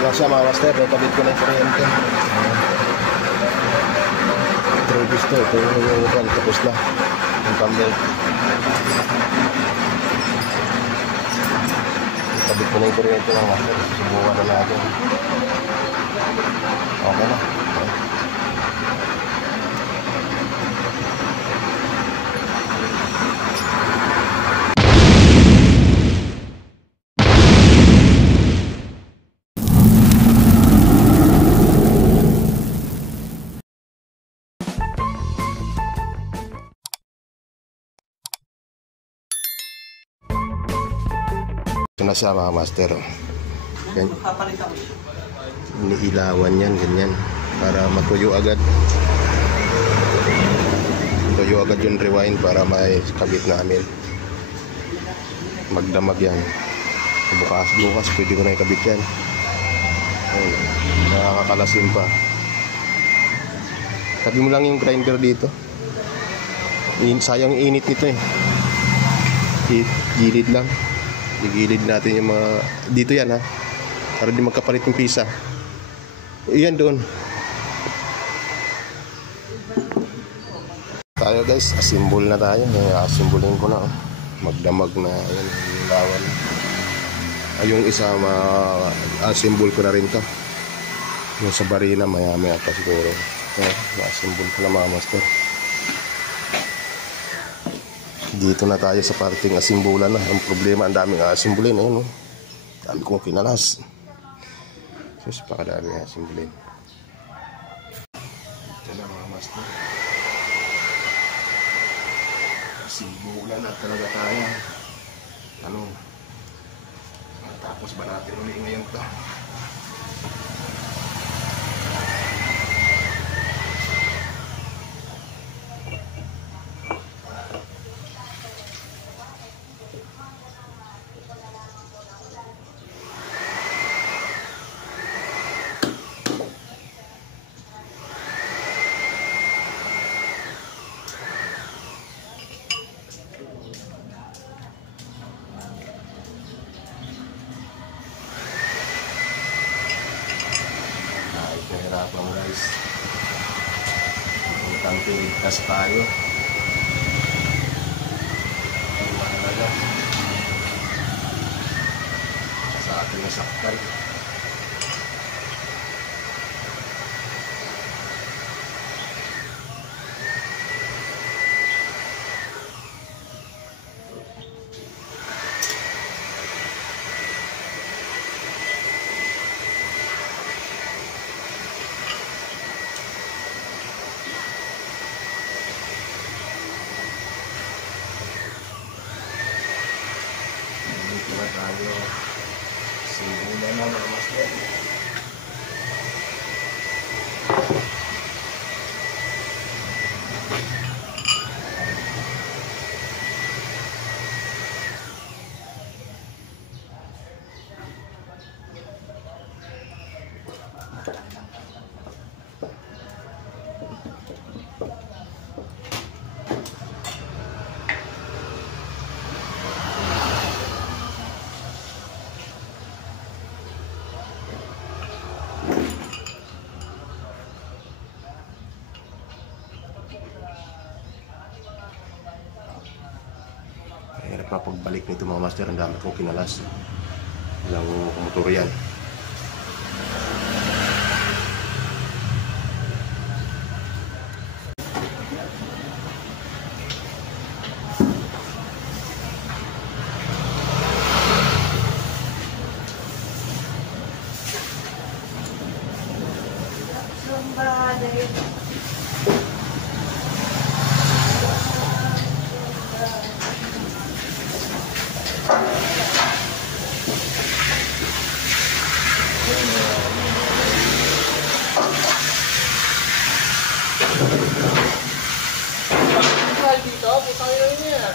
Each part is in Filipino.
Wala siya mga master, kabit ko na yung kuryente. Trubis to, ito yung upan, tapos na yung cambel. Kabit ko na yung kuryente mga master, subukan na natin. Okay na. Ito na siya mga master. Iniilawan yan, ganyan. Para matuyo agad. Tuyo agad yung rewind para may kabit namin. Magdamag yan. Bukas pwede ko na ikabit yan. Ayun, nakakakalasin pa. Tabi mo lang yung grinder dito. Sayang init nito eh. Gilid lang. Igilid natin yung mga... Dito yan ha. Para di magkapalit yung pisa. Iyan doon. Tayo guys. Assemble na tayo. Assemblin ko na. Magdamag na. Ayan. Yung lawan. Yung isa ma-assemble ko na rin to. Yung sa barina maya pa siguro. Ma-assemble ko na mga master. Dito na tayo sa parting asimbulan na. Ang problema, ang daming asimbulin. Ayun, no? Dami kong kinalas. Sus, pakadami asimbulin. Ito na mga master. Asimbulan na talaga tayo. Ano? Tapos ba natin ulit ngayon ito? Nahirapan guys. Importante ligtas tayo. Ang mahalaga sa ating nasaktan. Tayo simbulan na mga master. Hirap na pagbalik nito mga master, ang dami kong kinalas. Ilang motor yan. Dito, putang ina niya.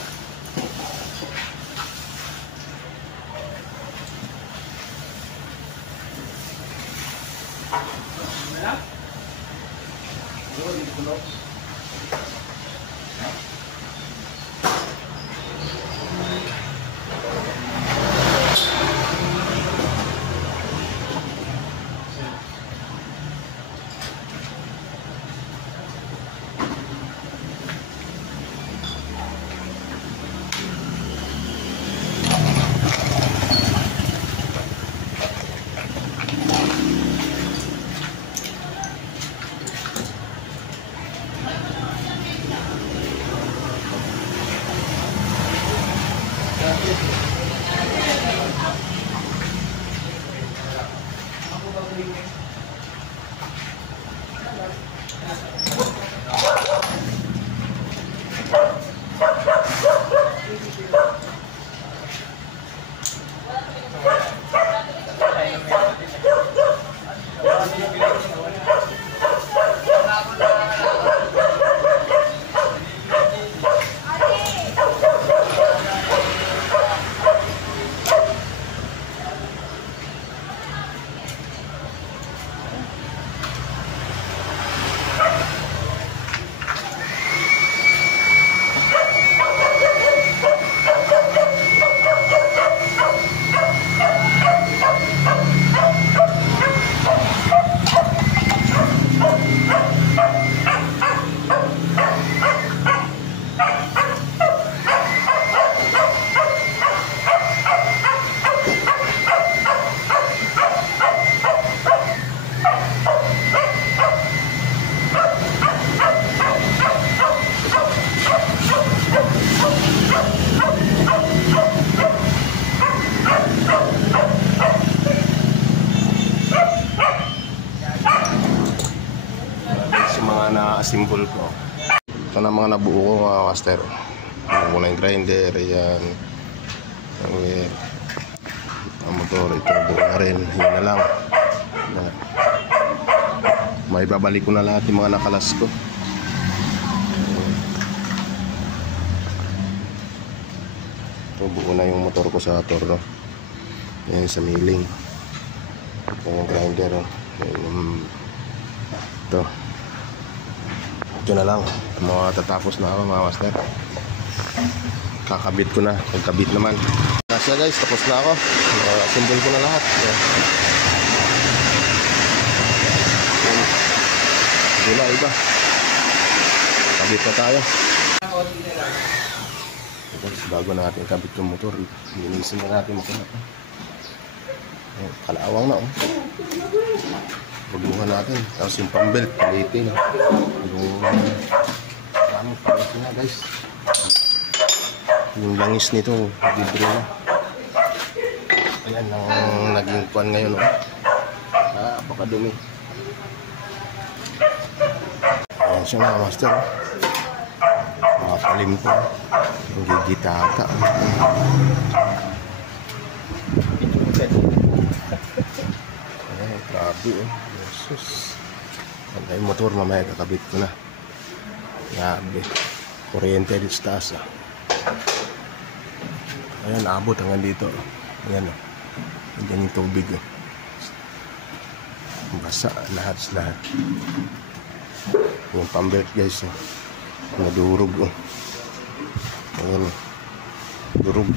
Na-assemble ko. Ito na mga nabuo ko mga master. Nabuo na yung grinder, yan. Ang motor, ito buo na rin. Yun na lang. May babalik ko na lahat yung mga nakalas ko. Ito buo na yung motor ko sa torno. Yan sa milling. Ito yung grinder. Ito. Ito na lang, matatapos na ako mga master. Kakabit ko na, pagkabit naman. Kasi guys, tapos na ako. Assemble ko na lahat. Wala iba. Kabit na tayo. Bago natin kabit yung motor, linisin na natin motor na. Kalawang na oh. Pagbuhan natin, tapos yung pambelt, palitin. Yung palitin na guys. Yung langis nito, libre na. Ayan ang naging kuwan ngayon. Napakadumi. Ayan siya mga master. Makapalim po. Yung gigitata. Ayan, grabe eh. Jesus. Ang motor mamaya kakabit ko na. Grabe. Kuryente dito sa taas. Ayan, abot hanggang dito. Ayan o. Ayan yung tubig o. Basa lahat. Yung pambelt guys o. Nadurog o. Ayan o. Durog.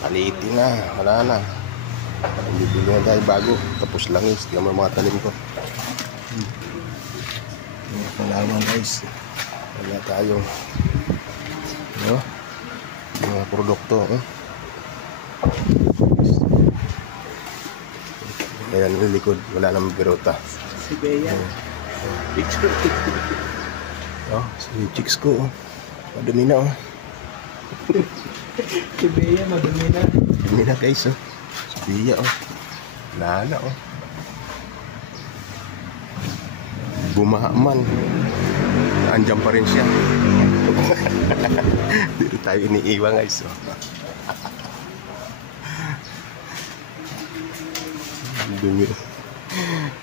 Palitin na. Wala na. Bibili na tayo bago. Tapos langis. Tingnan mo yung mga talim ko. Ayan palawan guys. Wala tayo. No? Mga produkto Ayan yung likod, wala namang birota. Si Bea si chicks ko madumi na Si Bea madumi na. Madumi na guys si Bea wala na bumaha man, andyan pa rin siya. Dito tayo iniiwan guys dumi.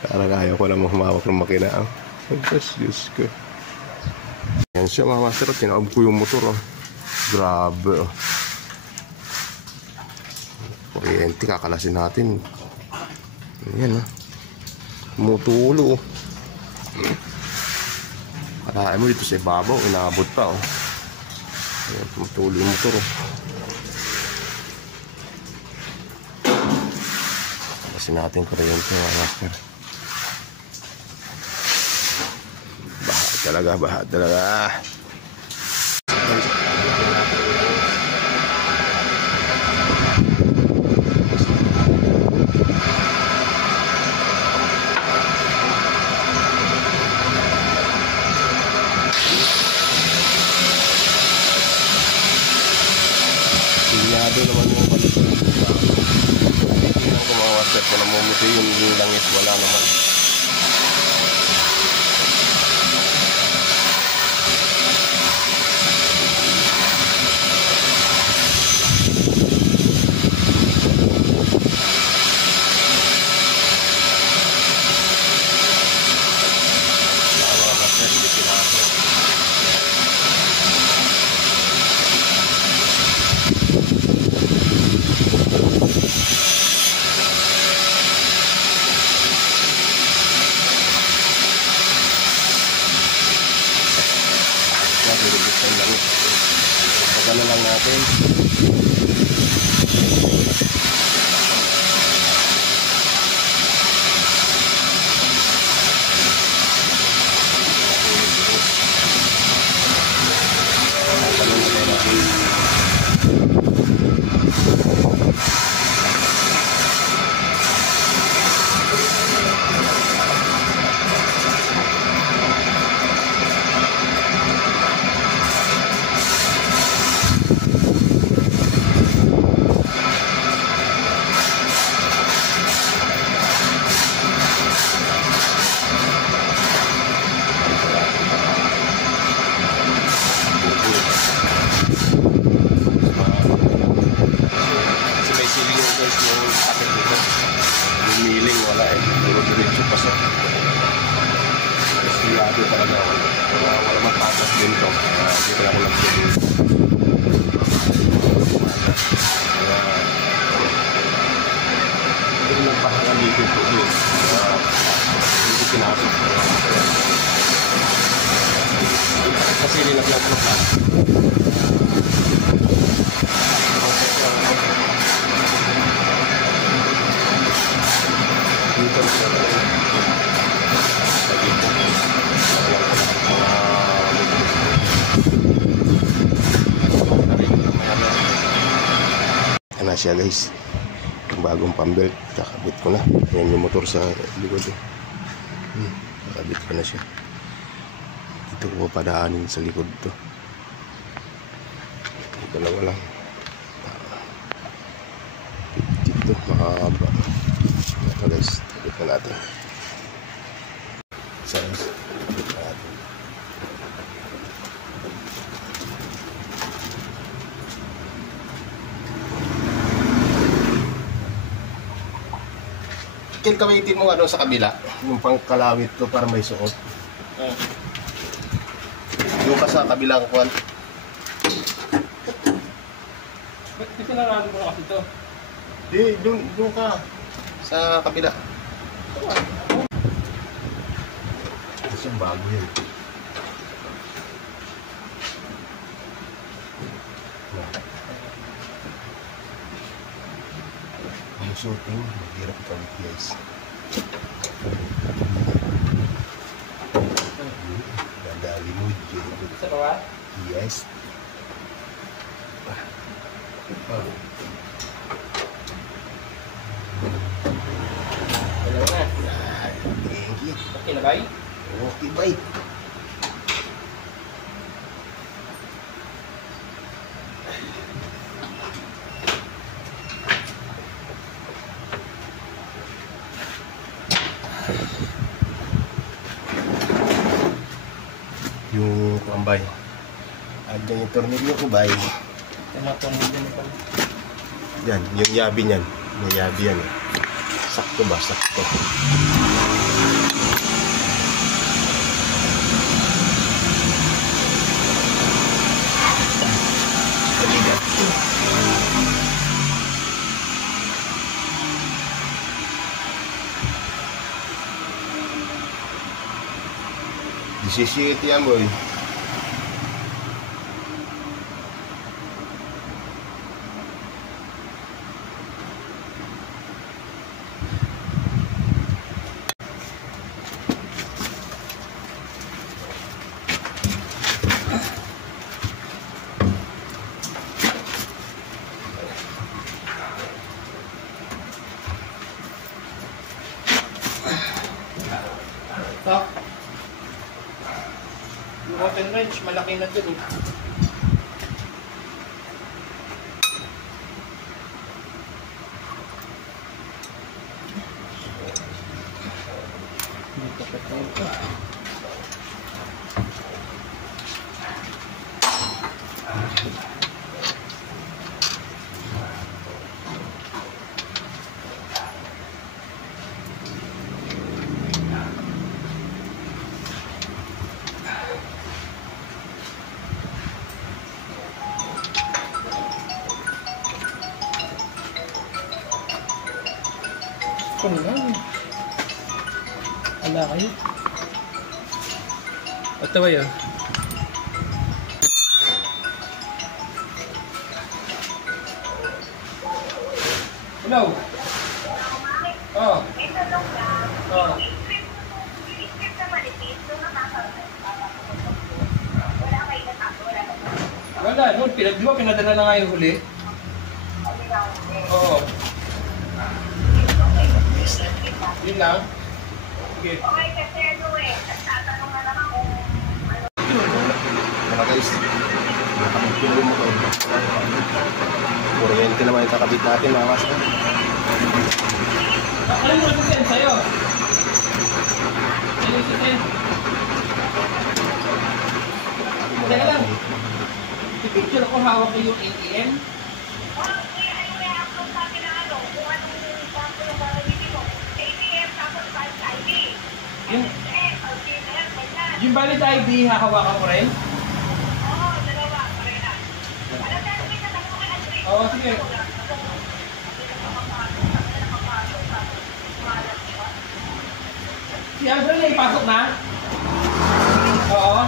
Parang ayaw ko lang humawak ng makina Diyos ko. Yan siya mga master. Tinaob ko yung motor grabe kuryente kakalasin natin. Yan tumutulo Kalahin mo dito sa ibabaw, inaabot pa Ayan, tumutulo yung motor Kasi natin kuryente mga master. Baha talaga Sinyado naman yung palit. Tingnan ko mga Step ko namumuti yung langis, wala naman. Pagano lang natin. Diretso pasok. Sigurado talaga ako. Wala magpatas din to. Hindi kaya ako nag-video. Hindi ko nagpahangan dito po yun. Hindi ko pinasok. Kasi nilagyan ko pa. Dito sa na siya guys, yung bagong pambelt kakabit ko na. Ayan yung motor sa likod kakabit ko na siya. Dito ko padaanin sa likod to. Dalawa lang dito mahaba. Ito guys, kabit na natin. Kabit na natin. Kin kamitin mo ano sa kabila, yung pangkalawit to para may suot. Yung ka sa kabilang kuwan. Kasi narami mo na kasi ito. Di, doon ka sa kabila. Kasi yung bago yun. Yung shooting, maghirap ito with guys. Dadali mo, J. Sa kawa? Yes. Dalawa na. Thank you. Okay na ba? Okay, bye. Yung kuambay. Adyan yung tornilyo ko, bay. Tumatong din ito. Yan, yung yabi niyan. May yabi yan. Sakto ba? Sakto. Baligat. Disisingit yan, boy. Ito. Yung open wrench, malaki na dun eh. Ito. Kung lang. Wala kayo. Ito ba yun? Hello? Oh. Oh. Wala. Di ba pinadala na nga yung huli? Oo. Yun lang? Sige. Okay, kasi ano eh, tatanong na lang ako Mga guys, nakapagpilo yung motor. Kuryente naman yung kakabit natin mga master. Ano mo nag-send sa'yo? Ano yung send? Teka lang. I-picture ako hawak ko yung ATM. Yung valid ID, hahawakan ko rin? Oo, dalawa, parehas. Oo, sige. Si Andrew na ipasok na? Oo.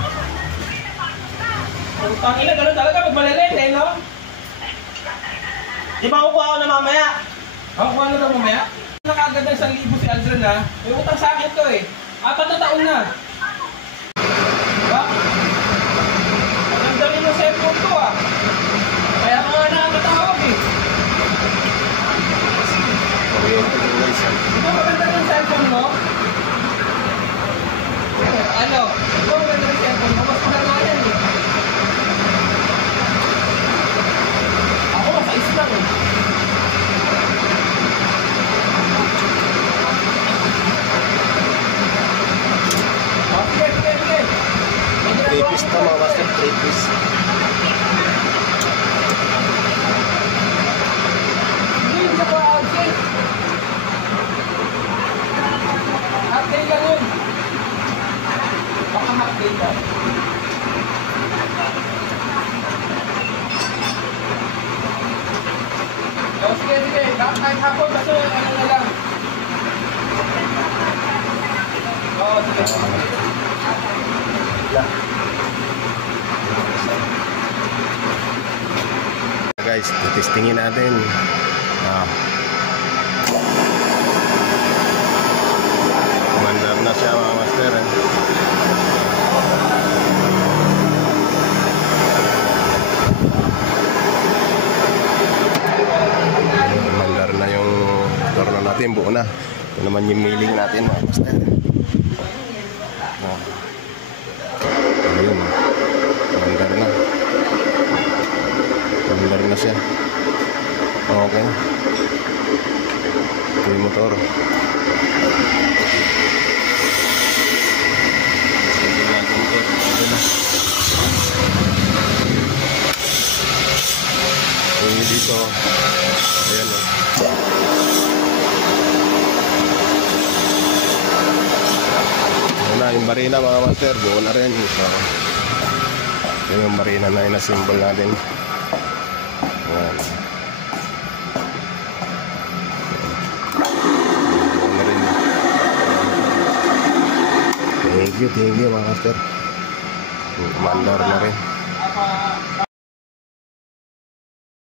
Utang ina, ganun talaga pag malilate eh, no? Di ba kukuha ko na mamaya? Ako kung ano daw mamaya? Nakagad ng 1,000 si Andrew na. May utang sa akin to eh. 4 na taon na. Diba? Ang dami ng cellphone ko ah. Kaya ka nga nakakatawag eh. Kuryente yung guys. Di ba maganda ng cellphone mo? Ano? Di ba maganda ng cellphone mo? Mas mahal nga yan eh. Ako masais lang eh. Oh, sige, sige, sige. May ginagawa 3 piece ko pa mga master, 3 piece. Hindi, hindi ko outfit. Half day lang yun. Baka half day lang. O, sige, sige. Baka kahit hapon, basta ano na lang. Oo, sige. Guys, testingin natin. Mandar na siya mga master eh. Mandar na yung torno natin, buo na. Ito naman yung mailing natin mga master. Ayun. Mandar na. Mandar na siya. Okay. Ito yung motor. Sige natin ito. Ito na. Yung dito. Ayan o. Ito na yung barina mga master. Buo na rin. So, ito yung barina na inasimbol natin. Ayan. Thank you mga master. Mandar na rin.